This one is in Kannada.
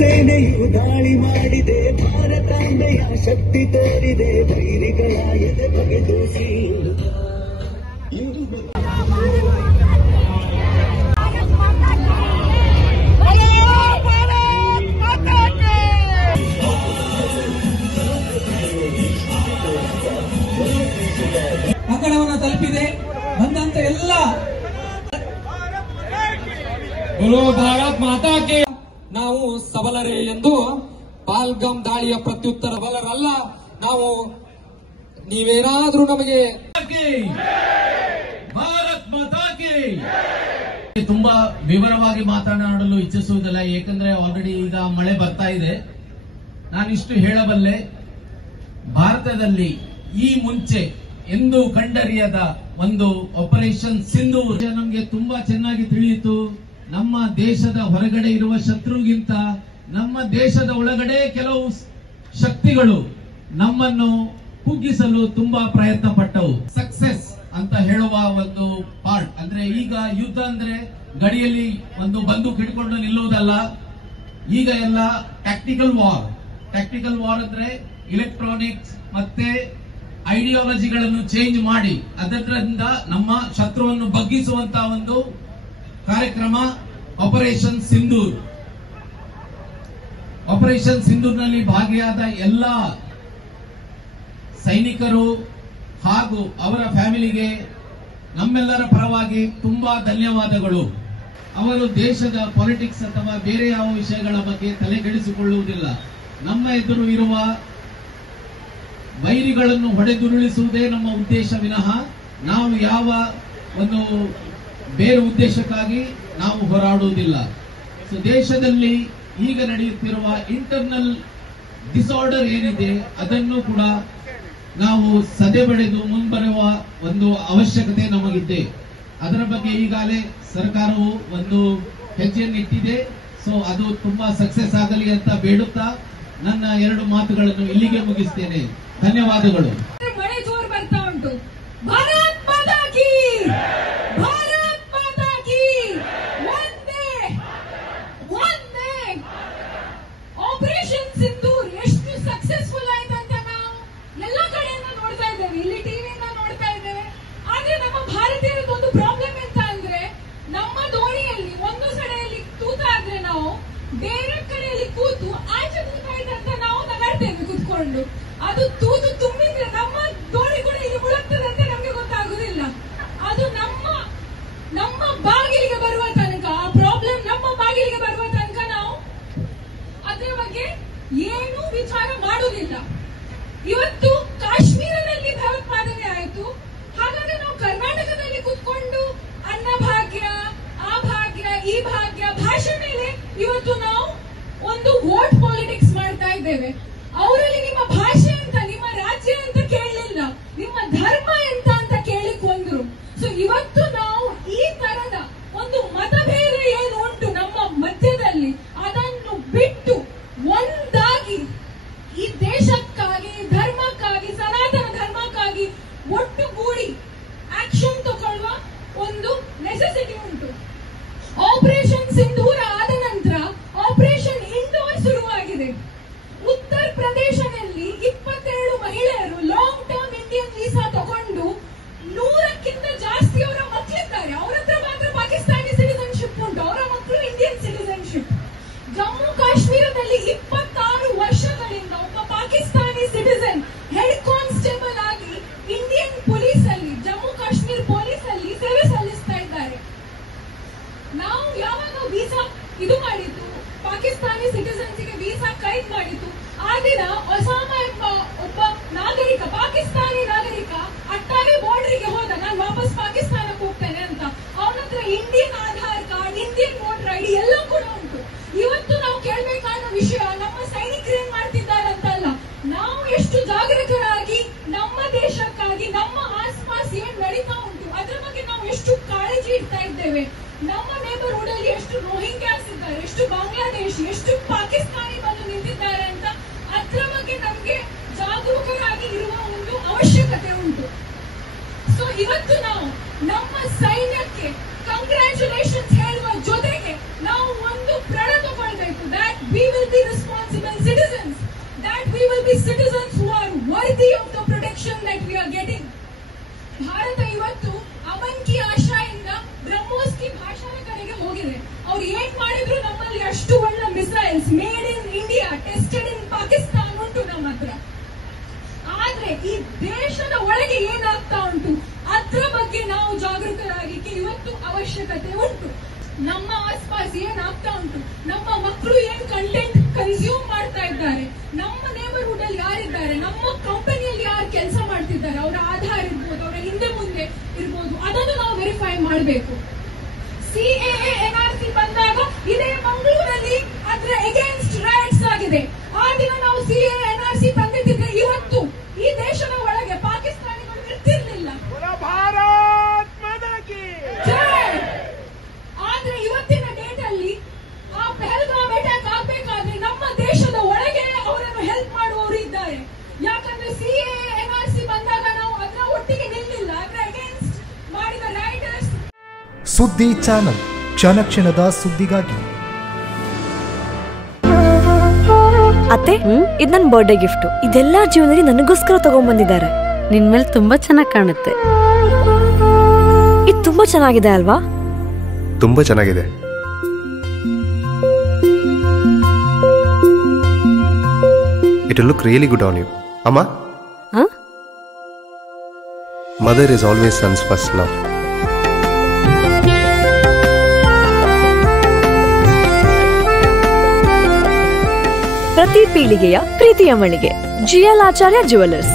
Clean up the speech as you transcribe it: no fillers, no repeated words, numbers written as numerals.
ಸೇನೆಯು ದಾಳಿ ಮಾಡಿದೆ, ಭಾರತಾಂಬೆಯ ಶಕ್ತಿ ತೋರಿದೆ, ವೈರಿಗಳ ಎದೆ ಬಗೆದು ಅಂಗಣವನ್ನು ತಲುಪಿದೆ. ಬಂದಂತ ಎಲ್ಲ बोलो भारत माता के ನಾವು ಸಬಲರೇ ಎಂದು ಪಾಲ್ಗಾಮ್ ದಾಳಿಯ ಪ್ರತ್ಯುತ್ತರ ಬಲರಲ್ಲ ನಾವು. ನೀವೇನಾದ್ರೂ ನಮಗೆ ಭಾರತ್ ಮಾತಾ ಕೆ ತುಂಬಾ ವಿವರವಾಗಿ ಮಾತನಾಡಲು ಇಚ್ಛಿಸುವುದಿಲ್ಲ, ಏಕೆಂದ್ರೆ ಆಲ್ರೆಡಿ ಈಗ ಮಳೆ ಬರ್ತಾ ಇದೆ. ನಾನಿಷ್ಟು ಹೇಳಬಲ್ಲೆ, ಭಾರತದಲ್ಲಿ ಈ ಮುಂಚೆ ಎಂದು ಕಂಡರಿಯದ ಒಂದು ಆಪರೇಷನ್ ಸಿಂಧೂರ್ ನಮಗೆ ತುಂಬಾ ಚೆನ್ನಾಗಿ ತಿಳಿಯಿತು. ನಮ್ಮ ದೇಶದ ಹೊರಗಡೆ ಇರುವ ಶತ್ರುಗಿಂತ ನಮ್ಮ ದೇಶದ ಒಳಗಡೆ ಕೆಲವು ಶಕ್ತಿಗಳು ನಮ್ಮನ್ನು ಕುಗ್ಗಿಸಲು ತುಂಬಾ ಪ್ರಯತ್ನ ಪಟ್ಟವು. ಸಕ್ಸೆಸ್ ಅಂತ ಹೇಳುವ ಒಂದು ಪಾರ್ಟ್ ಅಂದ್ರೆ, ಈಗ ಯುದ್ಧ ಅಂದ್ರೆ ಗಡಿಯಲ್ಲಿ ಒಂದು ಬಂದೂಕು ಹಿಡ್ಕೊಂಡು ನಿಲ್ಲುವುದಲ್ಲ. ಈಗ ಎಲ್ಲ ಟ್ಯಾಕ್ಟಿಕಲ್ ವಾರ್. ಟ್ಯಾಕ್ಟಿಕಲ್ ವಾರ್ ಅಂದ್ರೆ ಇಲೆಕ್ಟ್ರಾನಿಕ್ಸ್ ಮತ್ತೆ ಐಡಿಯಾಲಜಿಗಳನ್ನು ಚೇಂಜ್ ಮಾಡಿ ಅದರಿಂದ ನಮ್ಮ ಶತ್ರುವನ್ನು ಬಗ್ಗಿಸುವಂತಹ ಒಂದು ಕಾರ್ಯಕ್ರಮ ಆಪರೇಷನ್ ಸಿಂಧೂರ್. ಆಪರೇಷನ್ ಸಿಂಧೂರ್ನಲ್ಲಿ ಭಾಗಿಯಾದ ಎಲ್ಲ ಸೈನಿಕರು ಹಾಗೂ ಅವರ ಫ್ಯಾಮಿಲಿಗೆ ನಮ್ಮೆಲ್ಲರ ಪರವಾಗಿ ತುಂಬಾ ಧನ್ಯವಾದಗಳು. ಅವರು ದೇಶದ ಪಾಲಿಟಿಕ್ಸ್ ಅಥವಾ ಬೇರೆ ಯಾವ ವಿಷಯಗಳ ಬಗ್ಗೆ ತಲೆಕೆಡಿಸಿಕೊಳ್ಳುವುದಿಲ್ಲ. ನಮ್ಮ ಎದುರು ಇರುವ ವೈರಿಗಳನ್ನು ಹೊಡೆದುರುಳಿಸುವುದೇ ನಮ್ಮ ಉದ್ದೇಶ ವಿನಃ ನಾವು ಯಾವ ಒಂದು ಬೇರೆ ಉದ್ದೇಶಕ್ಕಾಗಿ ನಾವು ಹೋರಾಡುವುದಿಲ್ಲ. ಸೊ ದೇಶದಲ್ಲಿ ಈಗ ನಡೆಯುತ್ತಿರುವ ಇಂಟರ್ನಲ್ ಡಿಸಾರ್ಡರ್ ಏನಿದೆ ಅದನ್ನು ಕೂಡ ನಾವು ಸದೆಬಡೆದು ಮುಂಬರುವ ಒಂದು ಅವಶ್ಯಕತೆ ನಮಗಿದೆ. ಅದರ ಬಗ್ಗೆ ಈಗಾಗಲೇ ಸರ್ಕಾರವು ಒಂದು ಹೆಜ್ಜೆಯನ್ನಿಟ್ಟಿದೆ. ಸೊ ಅದು ತುಂಬಾ ಸಕ್ಸೆಸ್ ಆಗಲಿ ಅಂತ ಬೇಡುತ್ತಾ ನನ್ನ ಎರಡು ಮಾತುಗಳನ್ನು ಇಲ್ಲಿಗೆ ಮುಗಿಸ್ತೇನೆ. ಧನ್ಯವಾದಗಳು. ಮಳೆ ಜೋರು ಬರ್ತಾ ಉಂಟು. ಭಾರತ್ ಮಾತಾ ಕೀ, ಭಾರತ್ ಮಾತಾ ಕೀ, ಒಂದೇ ಒಂದೇ. ಆಪರೇಷನ್ ಸಿಂಧೂರ್ ಎಷ್ಟು ಸಕ್ಸಸ್ಫುಲ್ ಆಯ್ತು ಅಂತ ನಾವು ಎಲ್ಲ ಕಡೆಯಿಂದ ನೋಡ್ತಾ ಇದ್ದೇವೆ, ಇಲ್ಲಿ ಟಿವಿಯಿಂದ ನೋಡ್ತಾ ಇದ್ದೇವೆ. ಆದ್ರೆ ನಮ್ಮ ಭಾರತೀಯರದ್ದು ಒಂದು ಪ್ರಾಬ್ಲಮ್ ಎಂತ ಅಂದ್ರೆ, ನಮ್ಮ ದೋಣಿಯಲ್ಲಿ ಒಂದು ಕಡೆಯಲ್ಲಿ ತೂತ ಆದ್ರೆ ನಾವು ಬೇರೆ ಕಡೆಯಲ್ಲಿ ಕೂತು ಆಚೆ ತೂತ ಇದೆ ಅಂತ ನಾವು ನಗಾಡ್ತೇವೆ ಕೂತ್ಕೊಂಡು. ಅದು ತೂತು ತುಂಬಿದ್ರೆ ನಮ್ಮ ದೋಣಿ ಕೂಡ ಇಲ್ಲಿ ಮುಳುಗ್ತದೆ ಅಂತ ನಮ್ಗೆ ಗೊತ್ತಾಗುದಿಲ್ಲ. ಅದು ನಮ್ಮ ಬಾಗಿಲಿಗೆ ಬರುವ ತನಕ, ಆ ಪ್ರಾಬ್ಲಮ್ ನಮ್ಮ ಬಾಗಿಲಿಗೆ ಬರುವ ತನಕ ನಾವು ಅದ್ರ ಬಗ್ಗೆ ಏನೂ ವಿಚಾರ ಮಾಡುವುದಿಲ್ಲ. ಇವತ್ತು ಕಾಶ್ಮೀರದಲ್ಲಿ ಭಯೋತ್ಪಾದನೆ ಆಯಿತು, ಹಾಗಾಗಿ ನಾವು ಕರ್ನಾಟಕದಲ್ಲಿ ಕೂತ್ಕೊಂಡು ಅನ್ನಭಾಗ್ಯ, ಆ ಭಾಗ್ಯ, ಈ ಭಾಗ್ಯ ಭಾಷೆ ಮೇಲೆ ಇವತ್ತು ನಾವು ಒಂದು ವೋಟ್ ಪಾಲಿಟಿಕ್ಸ್ ಮಾಡ್ತಾ ಇದ್ದೇವೆ. ಅವರಲ್ಲಿ ನಿಮ್ಮ ಭಾಷೆ ಅಂತ, ನಿಮ್ಮ ರಾಜ್ಯ ಅಂತ ಕೇಳಲಿಲ್ಲ, ನಿಮ್ಮ ಧರ್ಮ ಎಂತ ಅಂತ ಕೇಳಿ ಕೊಂದ್ರು. ಸೊ ಇವತ್ತು ನಾವು ಈ ತರದ ಒಂದು ಮತಭೇದ ಏನು ಉಂಟು ನಮ್ಮ ಮಧ್ಯದಲ್ಲಿ ಅದನ್ನು ಬಿಟ್ಟು ಒಂದಾಗಿ ಈ ದೇಶಕ್ಕಾಗಿ, ಧರ್ಮಕ್ಕಾಗಿ, ಸನಾತನ ಧರ್ಮಕ್ಕಾಗಿ ಒಟ್ಟುಗೂಡಿ ಆಕ್ಷನ್ ತಗೊಳ್ಳುವ ಒಂದು ನೆಸೆಸಿಟಿ ಉಂಟು. ಆಪರೇಷನ್ ಸಿಂಧೂರ ಆದ ನಂತರ ಆಪರೇಷನ್ ಇಂಡೋರ್ ಶುರುವಾಗಿದೆ. ಉತ್ತರ ಪ್ರದೇಶದಲ್ಲಿ 27 ಮಹಿಳೆಯರು ಲಾಂಗ್ ಟರ್ಮ್ ಇಂಡಿಯನ್ ವೀಸಾ ತಗೊಂಡು 100ಕ್ಕಿಂತ ಜಾಸ್ತಿ ಅವರ ಮಕ್ಕಳು ಇದ್ದೇವೆ. ನಮ್ಮ ನೇಬರ್ಹುಡ್ ಅಲ್ಲಿ ಎಷ್ಟು ರೋಹಿಂಗ್ಯಾಸ್ ಇದ್ದಾರೆ, ಎಷ್ಟು ಬಾಂಗ್ಲಾದೇಶಿ, ಎಷ್ಟು ಪಾಕಿಸ್ತಾನಿ ಬಂದು ನಿಂತಿದ್ದಾರೆ ಅಂತ ಅದ್ರ ಬಗ್ಗೆ ನಮ್ಗೆ ಜಾಗರೂಕರಾಗಿ ಇರುವ ಒಂದು ಅವಶ್ಯಕತೆ ಉಂಟು. ಸೊ ಇವತ್ತು ನಾವು ನಮ್ಮ ಸೈನ್ಯಕ್ಕೆ ಕಂಗ್ರ್ಯಾಚುಲೇಷನ್ಸ್ ಹೇಳುವ ಜೊತೆಗೆ ನಾವು ಒಂದು ಪ್ರಣ ತಗೊಳ್ಬೇಕು, that we will be responsible citizens, that we will be citizens who are worthy of the protection that we are getting. Bharat ಇವತ್ತು ಅಮನ್ ಕಿ ಆಶಾಯಿಂದ ಬ್ರಹ್ಮೋಸ್ ಕಿ ಭಾಷಾನ ಕಡೆಗೆ ಹೋಗಿದೆ. ಅವ್ರು ಏನ್ ಮಾಡಿದ್ರು ನಮ್ಮಲ್ಲಿ ಅಷ್ಟು ಒಳ್ಳೆ missiles made in India, tested in Pakistan ಉಂಟು ನಮ್ಮ ಹತ್ರ. ಆದ್ರೆ ಈ ದೇಶದ ಒಳಗೆ ಏನಾಗ್ತಾ ಉಂಟು ಅದ್ರ ಬಗ್ಗೆ ನಾವು ಜಾಗರೂಕರಾಗಿಕ್ಕೆ ಇವತ್ತು ಅವಶ್ಯಕತೆ ಉಂಟು. ನಮ್ಮ ಆಸ್ಪಾಸ್ ಏನಾಗ್ತಾ ಉಂಟು, ನಮ್ಮ ಮಕ್ಕಳು ಏನ್ ಕಂಟೆಂಟ್ ಕನ್ಸ್ಯೂಮ್ ಮಾಡ್ತಾ ಇದ್ದಾರೆ, ನಮ್ಮ ನೇಬರ್ಹುಡ್ ಅಲ್ಲಿ ಯಾರಿದ್ದಾರೆ, ನಮ್ಮ ಕಂಪನಿಯಲ್ಲಿ ಯಾರು ಕೆಲಸ ಮಾಡ್ತಿದ್ದಾರೆ, ಅವರ ಆಧಾರ್ ಇರ್ಬೋದು, ಅವರ ಹಿಂದೆ ಮುಂದೆ ಇರ್ಬೋದು, ಅದನ್ನು ನಾವು ವೆರಿಫೈ ಮಾಡಬೇಕು. CAA NRC ಬಂದಾಗ ಇದೇ ಮಂಗಳೂರಲ್ಲಿ ಅದರ ಅಗೇನ್ಸ್ಟ್ ರೈಟ್ಸ್ ಆಗಿದೆ. ಆ ದಿನ ನಾವು CAA NRC ತಂದಿದ್ದರೆ ಇವತ್ತು ಈ ದೇಶದ ಒಳಗೆ ಪಾಕಿಸ್ತಾನಿಗಳು ಇರ್ತಿರ್ಲಿಲ್ಲ. ಆದ್ರೆ ಇವತ್ತಿನ ಡೇಟ್ ಅಲ್ಲಿ ಆ ಪಹಲ್ಗಾಮ್ ಅಟ್ಯಾಕ್ ಆಗ್ಬೇಕಾದ್ರೆ ನಮ್ಮ ದೇಶದ ಒಳಗೆ ಅವರನ್ನು ಹೆಲ್ಪ್ ಮಾಡುವವರು ಇದ್ದಾರೆ. ಯಾಕಂದ್ರೆ CAA NRC ಬಂದಾಗ ನಾವು ಅದರ ಒಟ್ಟಿಗೆ ನಿಲ್ಲಿಲ್ಲ, ಅದರ ಅಗೇನ್ಸ್ಟ್ ಮಾಡಿದ ರೈಟರ್ಸ್. ಸುದ್ದಿ ಚಾನಲ್, ಕ್ಷಣ ಕ್ಷಣದ ಸುದ್ದಿಗಾಗಿ. ಅತ್ತೆ, ಇದು ನನ್ನ ಬರ್ಡೇ ಗಿಫ್ಟ್. ಇದೆಲ್ಲ ಜೀವನದಲ್ಲಿ ನನಗೋಸ್ಕರ ತಗೊಂಡ್ಬಂದಿದ್ದಾರೆ. ನಿನ್ ಮೇಲೆ ತುಂಬಾ ಚೆನ್ನಾಗಿ ಕಾಣುತ್ತೆ. ಇದು ತುಂಬಾ ಚೆನ್ನಾಗಿದೆ ಅಲ್ವಾ? ತುಂಬಾ ಚೆನ್ನಾಗಿದೆ. It will look really good on you. Amma? Huh? Mother is always son's first love. ಪ್ರತಿ ಪೀಳಿಗೆಯ ಪ್ರೀತಿಯ ಮಳಿಗೆ GL ಆಚಾರ್ಯ ಜುವೆಲ್ಲರ್ಸ್.